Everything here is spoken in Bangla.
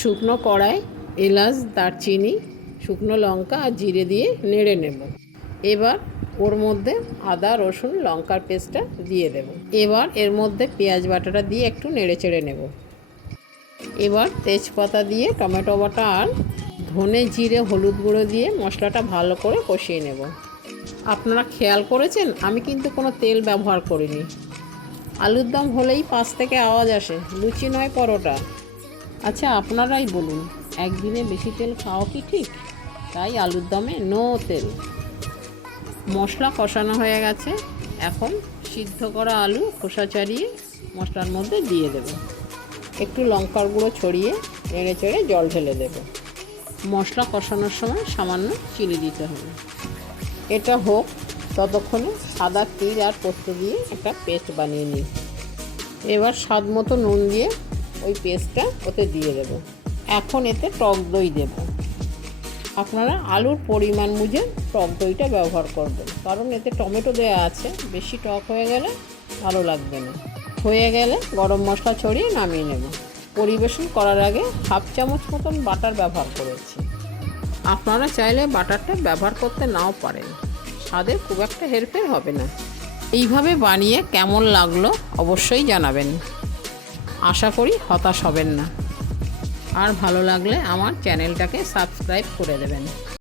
শুকনো কড়াই এলাচ, দারচিনি, শুকনো লঙ্কা আর জিরে দিয়ে নেড়ে নেব। এবার ওর মধ্যে আদা, রসুন, লঙ্কার পেস্টটা দিয়ে দেব। এবার এর মধ্যে পেঁয়াজ বাটাটা দিয়ে একটু নেড়ে চেড়ে নেব। এবার তেজপাতা দিয়ে টমেটো বাটা আর ধনে, জিরে, হলুদ গুঁড়ো দিয়ে মশলাটা ভালো করে কষিয়ে নেব। আপনারা খেয়াল করেছেন আমি কিন্তু কোনো তেল ব্যবহার করিনি। আলুর দম হলেই পাশ থেকে আওয়াজ আসে, লুচি নয় পরোটা। আচ্ছা আপনারাই বলুন, একদিনে বেশি তেল খাওয়া কি ঠিক? তাই আলুর দমে নো তেল। মশলা কষানো হয়ে গেছে, এখন সিদ্ধ করা আলু খোসা ছাড়িয়ে মশলার মধ্যে দিয়ে দেব। একটু লঙ্কার গুঁড়ো ছড়িয়ে নেড়ে চেড়ে জল ঢেলে দেব। মশলা কষানোর সময় সামান্য চিনি দিতে হবে। এটা হোক, ততক্ষণে সাদা তিল আর পোস্ত দিয়ে একটা পেস্ট বানিয়ে নিই। এবার স্বাদ মতো নুন দিয়ে ওই পেস্টটা ওতে দিয়ে দেব। এখন এতে টক দই দেব। আপনারা আলুর পরিমাণ বুঝে টক দইটা ব্যবহার করবেন, কারণ এতে টমেটো দেওয়া আছে, বেশি টক হয়ে গেলে ভালো লাগবে না। হয়ে গেলে গরম মশলা ছড়িয়ে নামিয়ে নেব। পরিবেশন করার আগে হাফ চামচ মতন বাটার ব্যবহার করেছি। আপনারা চাইলে বাটারটা ব্যবহার করতে নাও পারেন, স্বাদে খুব একটা হেরফের হবে না। এইভাবে বানিয়ে কেমন লাগলো অবশ্যই জানাবেন। আশা করি হতাশ হবেন না। আর ভালো লাগলে আমার চ্যানেলটাকে সাবস্ক্রাইব করে দেবেন।